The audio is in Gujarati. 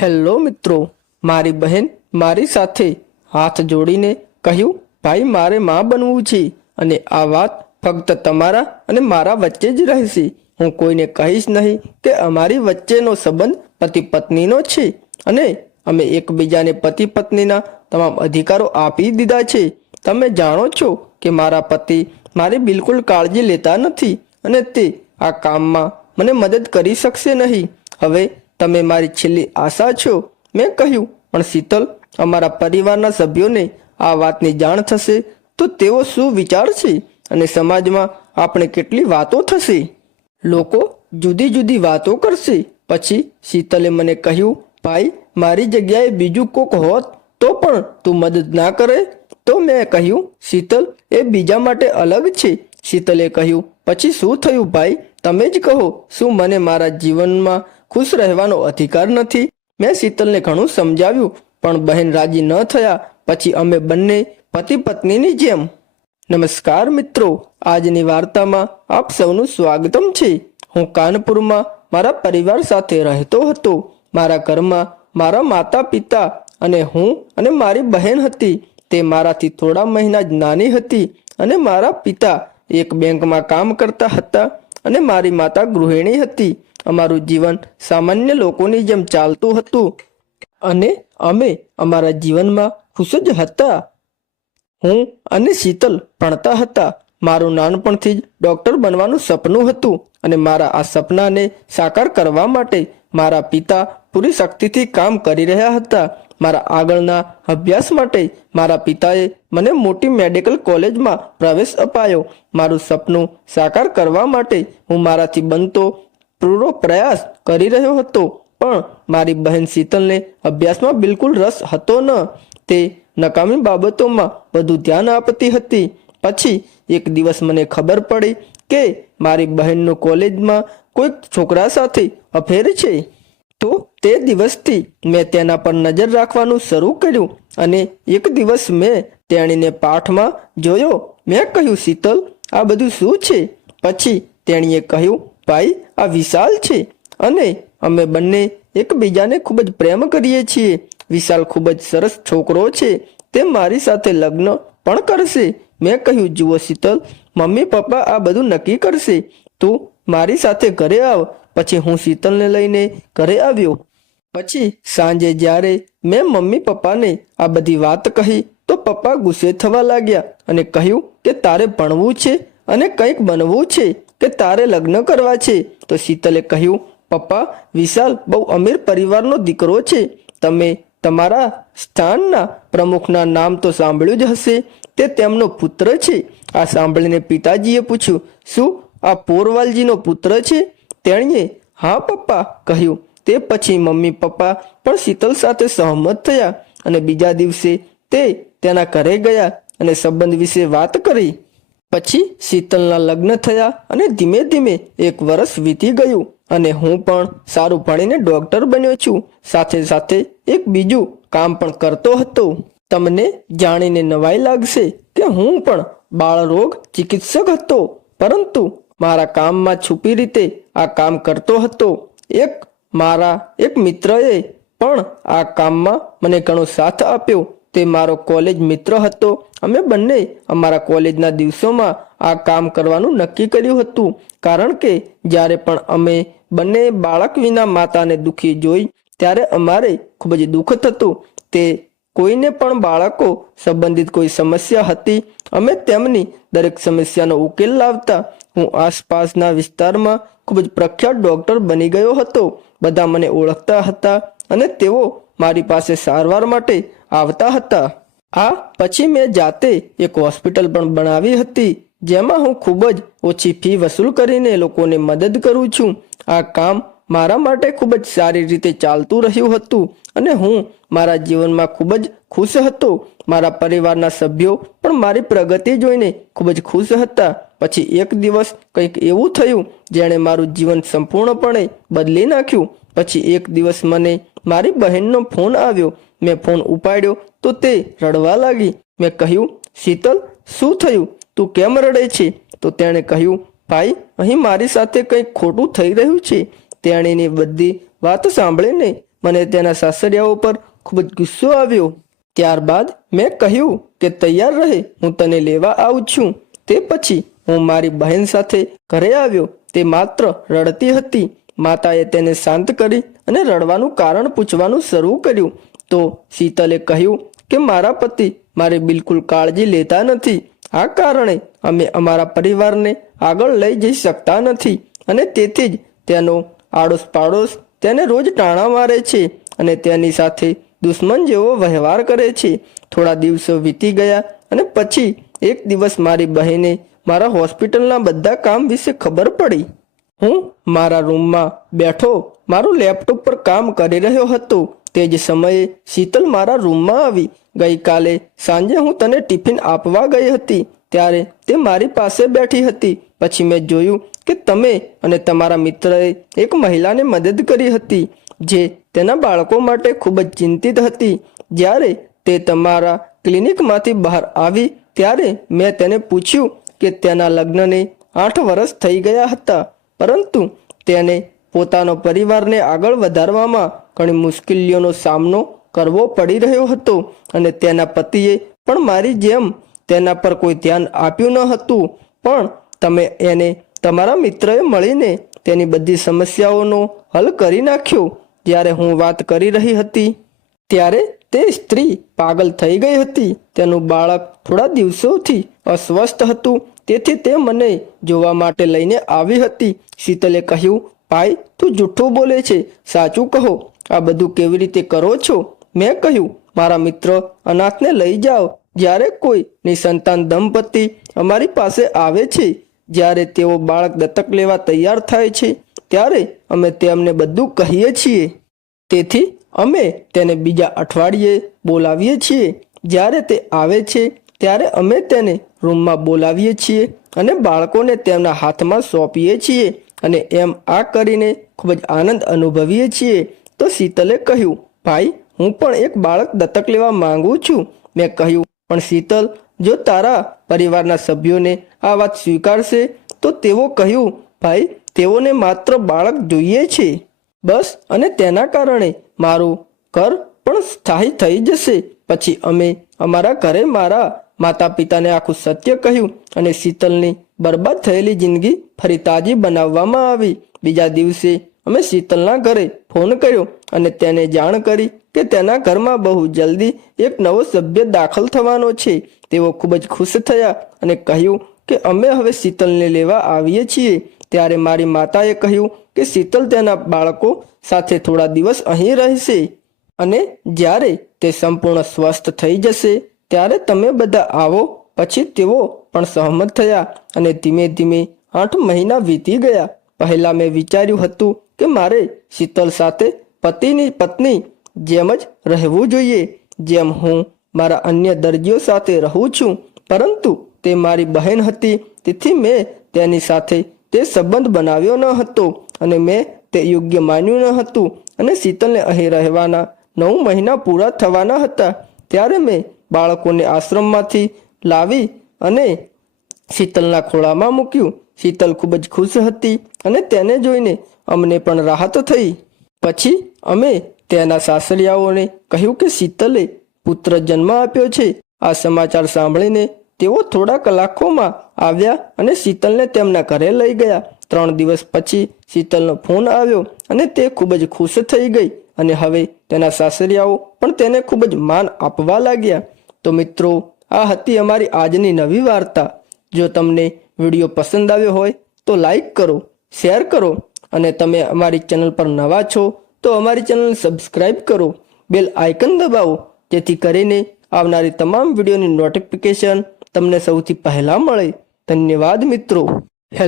હેલો મિત્રો, મારી બહેન મારી સાથે હાથ જોડીને કહ્યું, ભાઈ, મારે માં બનવું છે અને આ વાત ફક્ત તમારા અને મારા વચ્ચે જ રહેશે. હું કોઈને કહીશ નહીં કે અમારી વચ્ચેનો સંબંધ પતિ પત્નીનો છે અને અમે એકબીજાને પતિ પત્નીના તમામ અધિકારો આપી દીધા છે. તમે જાણો છો કે મારા પતિ મારી બિલકુલ કાળજી લેતા નથી અને તે આ કામમાં મને મદદ કરી શકશે નહીં. હવે તમે મારી છેલ્લી આશા છો? મેં કહ્યું, પણ શીતલ, અમારા પરિવારના સભ્યોને આ વાતની જાણ થશે. તો તેઓ શું વિચારશે અને સમાજમાં આપણે કેટલી વાતો થશે? લોકો જુદી જુદી વાતો કરશે. પછી શીતલે મને કહ્યું, ભાઈ, મારી જગ્યાએ બીજું કોક હોત તો પણ તું મદદ ના કરે. તો મેં કહ્યું, શીતલ, એ બીજા માટે અલગ છે. શીતલે કહ્યું, પછી શું થયું ભાઈ? તમે જ કહો, શું મને મારા જીવનમાં ખુશ રહેવાનો અધિકાર નથી. મેં શીતલને ઘણું સમજાવ્યું, પણ બહેન રાજી ન થયા. પછી અમે બંને પતિ પત્નીની જેમ. નમસ્કાર મિત્રો, આજની વાર્તામાં આપ સૌનું સ્વાગતમ છે. હું કાનપુરમાં મારા પરિવાર સાથે રહેતો હતો. મારા ઘરમાં મારા માતા પિતા અને હું અને મારી બહેન હતી. તે મારાથી થોડા મહિના જ નાની હતી અને મારા પિતા એક બેંકમાં કામ કરતા હતા અને મારી માતા ગૃહિણી હતી. અમારું જીવન સામાન્ય લોકોની જેમ ચાલતું હતું. અને અમે અમારા જીવનમાં ખુશ જ હતા. હું અને શીતલ ભણતા હતા. મારું નાનપણથી જ ડૉક્ટર બનવાનું સપનું હતું અને મારા આ સપનાને સાકાર કરવા માટે મારા પિતા પૂરી શક્તિથી કામ કરી રહ્યા હતા. મારા આગળના અભ્યાસ માટે મારા પિતાએ મને મોટી મેડિકલ કોલેજમાં પ્રવેશ અપાયો. મારું સપનું સાકાર કરવા માટે હું મારાથી બનતો પૂરો પ્રયાસ કરી રહ્યો હતો, પણ મારી બહેન શીતલને અભ્યાસમાં બિલકુલ રસ હતો ન. તે નકામી બાબતોમાં વધુ ધ્યાન આપતી હતી. પછી એક દિવસ મને ખબર પડી કે મારી બહેનનું કોલેજમાં કોઈક છોકરા સાથે અફેર છે. તો તે દિવસથી મેં તેના પર નજર રાખવાનું શરૂ કર્યું અને એક દિવસ મેં તેણીને પાઠમાં જોયો. મેં કહ્યું, શીતલ, આ બધું શું છે? પછી તેણીએ કહ્યું ભાઈ, આ વિશાલ છે. અને અમે બંને એકબીજાને ખૂબ જ પ્રેમ કરીએ છીએ. વિશાલ ખૂબ જ સરસ છોકરો છે. તે મારી સાથે લગ્ન પણ કરશે. મેં કહ્યું, જુઓ શીતલ, મમ્મી, પપ્પા, આ બધું નક્કી કરશે. તું મારી સાથે ઘરે આવ. પછી હું શીતલને લઈને ઘરે આવ્યો. પછી સાંજે જ્યારે મેં મમ્મી, પપ્પાને આ બધી વાત કહી, તો પપ્પા ગુસ્સે થવા લાગ્યા અને કહ્યું કે તારે ભણવું છે અને કંઈક બનવું છે. કે તારે લગ્ન કરવા છે? તો શીતલે કહ્યું, પપ્પા, વિશાલ બહુ અમીર પરિવારનો દીકરો છે. તમે તમારા સ્થાનના પ્રમુખના નામ તો સાંભળ્યું જ હશે. તે તેમનો પુત્ર છે. આ સાંભળીને પિતાજીએ પૂછ્યું, શું આ પોરવાલજીનો પુત્ર છે? તેણીએ, હા, પપ્પા, કહ્યું. તે પછી મમ્મી, પપ્પા પણ શીતલ સાથે સહમત થયા અને બીજા દિવસે તે તેના ઘરે ગયા અને સંબંધ વિશે વાત કરી. પછી શીતલના લગ્ન થયા અને ધીમે ધીમે એક વર્ષ વીતી ગયું અને હું પણ સારું ભણીને ડોક્ટર બન્યો છું. સાથે સાથે એક બીજું કામ પણ કરતો હતો. તમને જાણીને નવાઈ લાગશે કે હું પણ બાળરોગ ચિકિત્સક હતો, પરંતુ મારા કામમાં છુપી રીતે આ કામ કરતો હતો. એક મારા એક મિત્રએ પણ આ કામમાં મને ઘણો સાથ આપ્યો. તે મારો કોલેજ મિત્ર હતો. અમે બંને અમારા કોલેજના દિવસોમાં આ કામ કરવાનું નક્કી કર્યું હતું. કારણ કે જ્યારે પણ અમે બંને બાળક વિના માતાને દુઃખી જોઈ, ત્યારે અમારે ખૂબ જ દુઃખ થતું. તે કોઈને પણ બાળકો સંબંધિત કોઈ સમસ્યા હતી, અમે તેમની દરેક સમસ્યાનો ઉકેલ લાવતા. હું આસપાસના વિસ્તારમાં ખૂબ જ પ્રખ્યાત ડૉક્ટર બની ગયો હતો. બધા મને ઓળખતા હતા અને તેઓ મારી પાસે સારવાર માટે આવતા હતા. આ પછી મેં જાતે એક હોસ્પિટલ પણ બનાવી હતી, જેમાં હું ખૂબ જ ઓછી ફી વસૂલ કરીને લોકોને મદદ કરું છું. આ કામ મારા માટે ખૂબ જ સારી રીતે ચાલતું રહ્યું હતું અને હું મારા જીવનમાં ખૂબ જ ખુશ હતો. મારા પરિવારના સભ્યો પણ મારી પ્રગતિ જોઈને ખૂબ જ ખુશ હતા. પછી એક દિવસ કંઈક એવું થયું, જેણે મારું જીવન સંપૂર્ણપણે બદલી નાખ્યું. પછી એક દિવસ મને મારી બહેનનો ફોન આવ્યો. મેં ફોન ઉપાડ્યો તો તે રડવા લાગી. મેં કહ્યું, શીતલ, શું થયું? તું કેમ રડે છે? તો તેણે કહ્યું, ભાઈ, અહીં મારી સાથે કંઈક ખોટું થઈ રહ્યું છે. તેણીની બધી વાત સાંભળીને મને તેના સાસરિયાઓ પર ખૂબ જ ગુસ્સો આવ્યો. ત્યારબાદ મેં કહ્યું કે તૈયાર રહે, હું તને લેવા આવું છું. તે પછી હું મારી બહેન સાથે ઘરે આવ્યો. તે માત્ર રડતી હતી. માતાએ તેને શાંત કરી અને રડવાનું કારણ પૂછવાનું શરૂ કર્યું. તો શીતલે કહ્યું કે, મારા પતિ મારી બિલકુલ કાળજી લેતા નથી. આ કારણે અમે અમારા પરિવારને આગળ લઈ જઈ શકતા નથી અને તેથી જ તેનો આડોશ પાડોશ તેને રોજ ટાણા મારે છે અને તેની સાથે દુશ્મન જેવો વ્યવહાર કરે છે. થોડા દિવસો વીતી ગયા અને પછી એક દિવસ મારી બહેને મારા હોસ્પિટલના બધા કામ વિશે ખબર પડી. હું મારા રૂમમાં બેઠો મારું લેપટોપ પર કામ કરી રહ્યો હતો. તે જ સમયે શીતલ મારા રૂમમાં આવી. ગઈકાલે સાંજે હું તને ટિફિન આપવા ગઈ હતી. ત્યારે તે મારી પાસે બેઠી હતી. પછી મેં જોયું કે તમે અને તમારા મિત્રએ એક મહિલાને મદદ કરી હતી, જે તેના બાળકો માટે ખૂબ જ ચિંતિત હતી. જ્યારે તે તમારા ક્લિનિકમાંથી બહાર આવી, ત્યારે મેં તેને પૂછ્યું કે તેના લગ્નને આઠ વર્ષ થઈ ગયા હતા. પરંતુ તેને પોતાનો પરિવારને આગળ વધારવામાં ઘણી મુશ્કેલીઓનો સામનો કરવો પડી રહ્યો હતો અને તેના પતિએ પણ મારી જેમ તેના પર કોઈ ધ્યાન આપ્યું ન હતું. પણ તમે એને તમારા મિત્રએ મળીને તેની બધી સમસ્યાઓનો હલ કરી નાખ્યો જ્યારે હું વાત કરી રહી હતી. ત્યારે તે સ્ત્રી પાગલ થઈ ગઈ હતી. તેનું બાળક થોડા દિવસોથી અસ્વસ્થ હતું તેથી તે મને જોવા માટે લઈને આવી હતી. શીતલે કહ્યું, ભાઈ, તું જૂઠું બોલે છે. સાચું કહો. આ બધું કેવી રીતે કરો છો? મેં કહ્યું, મારા મિત્ર, અનાથને લઈ જાઓ. જ્યારે કોઈ નિસંતાન દંપતી અમારી પાસે આવે છે, જ્યારે તેઓ બાળક દત્તક લેવા તૈયાર થાય છે, ત્યારે અમે તેમને બધું કહીએ છીએ. તેથી અમે તેને બીજા અઠવાડિયે બોલાવીએ છીએ. જ્યારે તે આવે છે ત્યારે અમે તેને રૂમમાં બોલાવીએ છીએ અને બાળકોને તેમના હાથમાં સોંપીએ છીએ અને એમ આ કરીને ખૂબ જ આનંદ અનુભવીએ છીએ. તો શીતલે કહ્યું, ભાઈ, હું પણ એક બાળક દત્તક લેવા માંગુ છું. મેં કહ્યું, પણ શીતલ, જો તારા પરિવારના સભ્યોને આ વાત સ્વીકારશે, તો તેઓ કહ્યું, ભાઈ, તેઓને માત્ર બાળક જોઈએ છે. બસ, અને તેના કારણે મારું ઘર પણ સ્થાયી થઈ જશે. પછી અમે અમારા ઘરે મારા માતા પિતાને આખું સત્ય કહ્યું અને શીતલની બરબાદ થયેલી જિંદગી ફરી તાજી બનાવવામાં આવી. બીજા દિવસે અમે શીતલના ઘરે ફોન કર્યો અને તેને જાણ કરી કે તેના ઘરમાં બહુ જલ્દી એક નવો સભ્ય દાખલ થવાનો છે. તેઓ ખૂબ જ ખુશ થયા અને કહ્યું કે અમે હવે શીતલને લેવા આવીએ છીએ. ત્યારે મારી માતાએ કહ્યું કે શીતલ તેના બાળકો સાથે થોડા દિવસ અહીં રહેશે અને જ્યારે તે સંપૂર્ણ સ્વસ્થ થઈ જશે. ત્યારે તમે બધા આવો, પછી તેઓ પણ સહમત થયા અને ધીમે ધીમે આઠ મહિના વીતી ગયા. પહેલા મેં વિચાર્યું હતું કે મારે શીતલ સાથે પતિની પત્ની જેમ જ રહેવું જોઈએ, જેમ હું મારા અન્ય દર્દીઓ સાથે રહું છું. પરંતુ તે મારી બહેન હતી, તેથી મેં તેની સાથે તે સંબંધ બનાવ્યો ન હતો અને મેં તે યોગ્ય માન્યું ન હતું અને શીતલને અહીં રહેવાના નવ મહિના પૂરા થવાના હતા. ત્યારે મેં બાળકોને આશ્રમમાંથી લાવી અને શીતલના ખોળામાં મૂક્યું. શીતલ ખૂબ જ ખુશ હતી અને તેને જોઈને અમને પણ રાહત થઈ. પછી અમે તેના સાસરિયાઓને કહ્યું કે શીતલે પુત્ર જન્મ આપ્યો છે. આ સમાચાર સાંભળીને તેઓ થોડા કલાકોમાં આવ્યા અને શીતલને તેમના ઘરે લઈ ગયા. ત્રણ દિવસ પછી શીતલનો ફોન આવ્યો અને તે ખૂબ જ ખુશ થઈ ગઈ અને હવે તેના સાસરિયાઓ પણ તેને ખૂબ જ માન આપવા લાગ્યા. તો મિત્રો, આ હતી અમારી આજની નવી વાર્તા. જો તમને વીડિયો પસંદ આવ્યો હોય, તો લાઈક કરો, શેર કરો અને તમે અમારી ચેનલ પર નવા છો, તો અમારી ચેનલ સબસ્ક્રાઈબ કરો. બેલ આઇકન દબાવો, જેથી કરીને આવનારી તમામ વિડીયોની નોટિફિકેશન તમને સૌથી પહેલાં મળે. ધન્યવાદ મિત્રો. હેલો.